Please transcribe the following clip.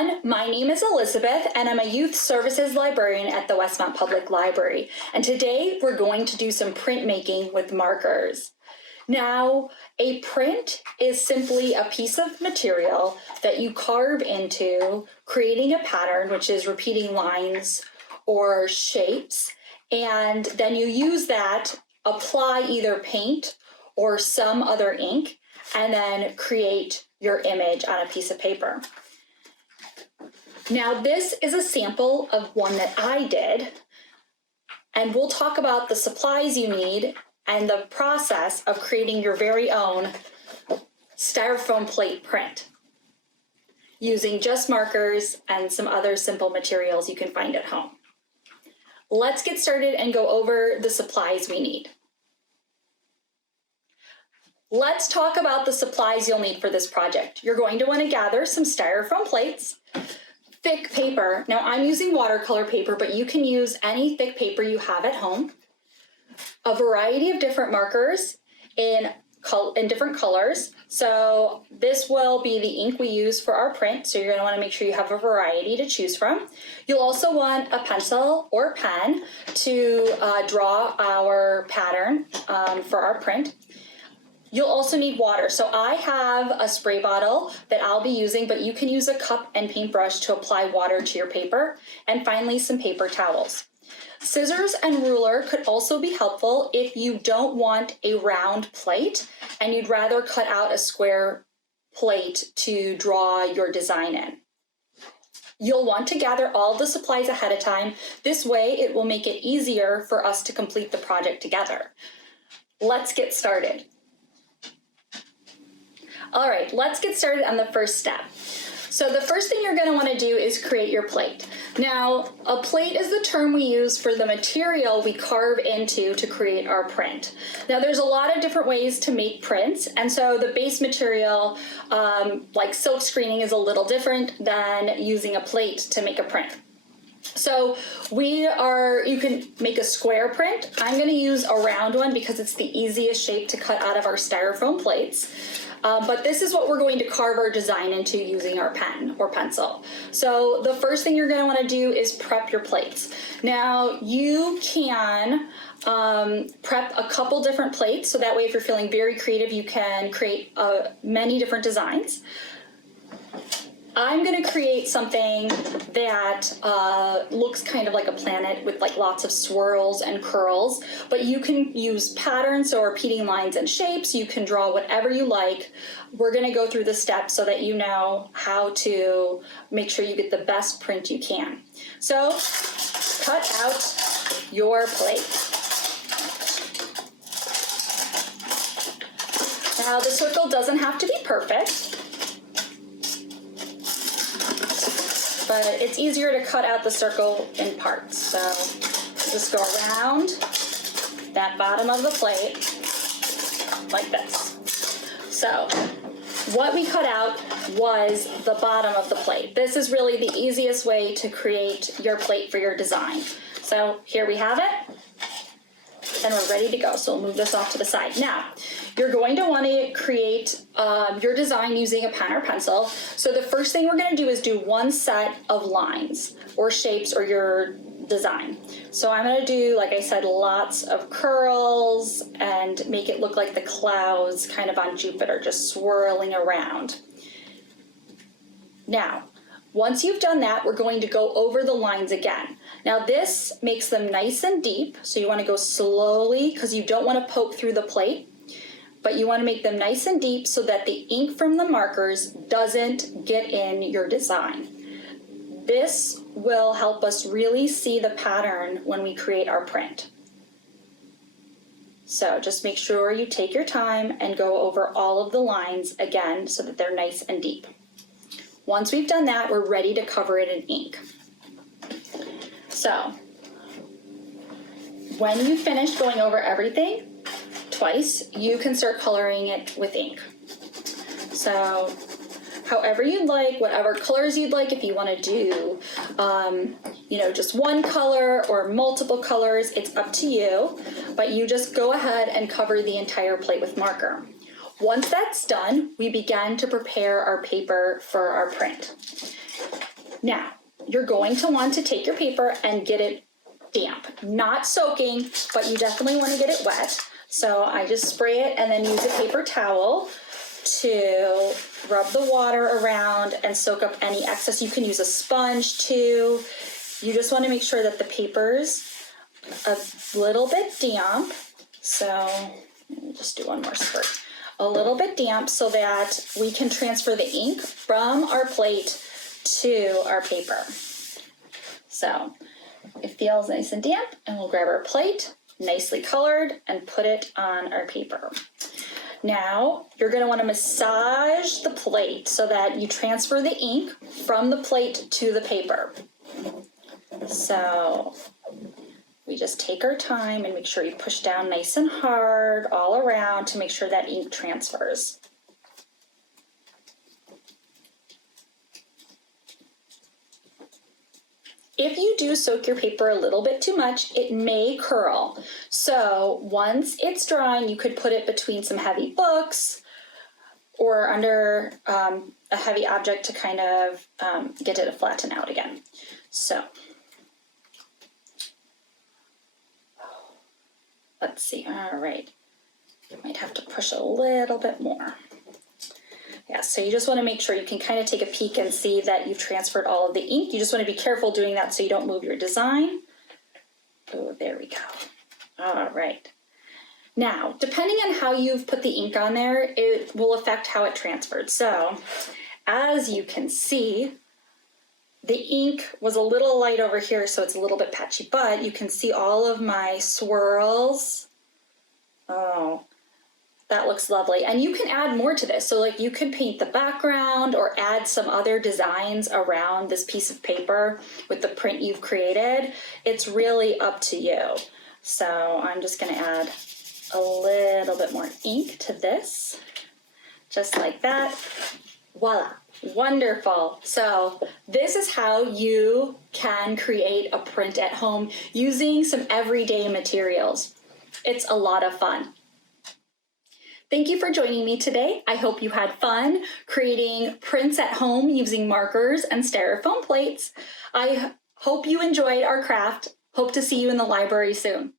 everyone, my name is Elizabeth and I'm a Youth Services Librarian at the Westmont Public Library. And today we're going to do some printmaking with markers. Now, a print is simply a piece of material that you carve into, creating a pattern, which is repeating lines or shapes, and then you use that, apply either paint or some other ink, and then create your image on a piece of paper. Now, this is a sample of one that I did, and we'll talk about the supplies you need and the process of creating your very own styrofoam plate print using just markers and some other simple materials you can find at home. Let's get started and go over the supplies we need. Let's talk about the supplies you'll need for this project. You're going to want to gather some styrofoam plates, thick paper. Now I'm using watercolor paper, but you can use any thick paper you have at home. A variety of different markers in different colors. So this will be the ink we use for our print. So you're going to want to make sure you have a variety to choose from. You'll also want a pencil or pen to draw our pattern for our print. You'll also need water. So I have a spray bottle that I'll be using, but you can use a cup and paintbrush to apply water to your paper. And finally, some paper towels. Scissors and ruler could also be helpful if you don't want a round plate and you'd rather cut out a square plate to draw your design in. You'll want to gather all the supplies ahead of time. This way, it will make it easier for us to complete the project together. Let's get started. All right, let's get started on the first step. So the first thing you're going to want to do is create your plate. Now, a plate is the term we use for the material we carve into to create our print. Now, there's a lot of different ways to make prints, and so the base material, like silk screening, is a little different than using a plate to make a print. So you can make a square print. I'm going to use a round one because it's the easiest shape to cut out of our styrofoam plates. But this is what we're going to carve our design into using our pen or pencil. So the first thing you're going to want to do is prep your plates. Now you can prep a couple different plates, so that way if you're feeling very creative you can create many different designs. I'm going to create something that looks kind of like a planet with like lots of swirls and curls, but you can use patterns or repeating lines and shapes. You can draw whatever you like. We're going to go through the steps so that you know how to make sure you get the best print you can. So cut out your plate. Now the circle doesn't have to be perfect, but it's easier to cut out the circle in parts. So just go around that bottom of the plate like this. So what we cut out was the bottom of the plate. This is really the easiest way to create your plate for your design. So here we have it, and we're ready to go. So we'll move this off to the side. Now, you're going to want to create your design using a pen or pencil. So the first thing we're going to do is do one set of lines or shapes or your design. So I'm going to do, like I said, lots of curls and make it look like the clouds kind of on Jupiter, just swirling around. Now, once you've done that, we're going to go over the lines again. Now this makes them nice and deep, so you want to go slowly because you don't want to poke through the plate, but you want to make them nice and deep so that the ink from the markers doesn't get in your design. This will help us really see the pattern when we create our print. So just make sure you take your time and go over all of the lines again so that they're nice and deep. Once we've done that, we're ready to cover it in ink. So when you finish going over everything twice, you can start coloring it with ink. So however you'd like, whatever colors you'd like, if you want to do, just one color or multiple colors, it's up to you, but you just go ahead and cover the entire plate with marker. Once that's done, we begin to prepare our paper for our print. Now, you're going to want to take your paper and get it damp, not soaking, but you definitely want to get it wet. So I just spray it and then use a paper towel to rub the water around and soak up any excess. You can use a sponge too. You just want to make sure that the paper's a little bit damp. So let me just do one more spurt. A little bit damp so that we can transfer the ink from our plate to our paper. So it feels nice and damp, and we'll grab our plate, nicely colored, and put it on our paper. Now, you're going to want to massage the plate so that you transfer the ink from the plate to the paper. So we just take our time and make sure you push down nice and hard all around to make sure that ink transfers. If you do soak your paper a little bit too much, it may curl. So once it's drying, you could put it between some heavy books or under a heavy object to kind of get it to flatten out again. So let's see. All right. You might have to push a little bit more. Yeah, so you just want to make sure you can kind of take a peek and see that you've transferred all of the ink. You just want to be careful doing that so you don't move your design. Oh, there we go. All right. Now, depending on how you've put the ink on there, it will affect how it transferred. So, as you can see, the ink was a little light over here, so it's a little bit patchy, but you can see all of my swirls. Oh, that looks lovely. And you can add more to this. So like you could paint the background or add some other designs around this piece of paper with the print you've created. It's really up to you. So I'm just going to add a little bit more ink to this, just like that. Voila, wonderful. So this is how you can create a print at home using some everyday materials. It's a lot of fun. Thank you for joining me today. I hope you had fun creating prints at home using markers and styrofoam plates. I hope you enjoyed our craft. Hope to see you in the library soon.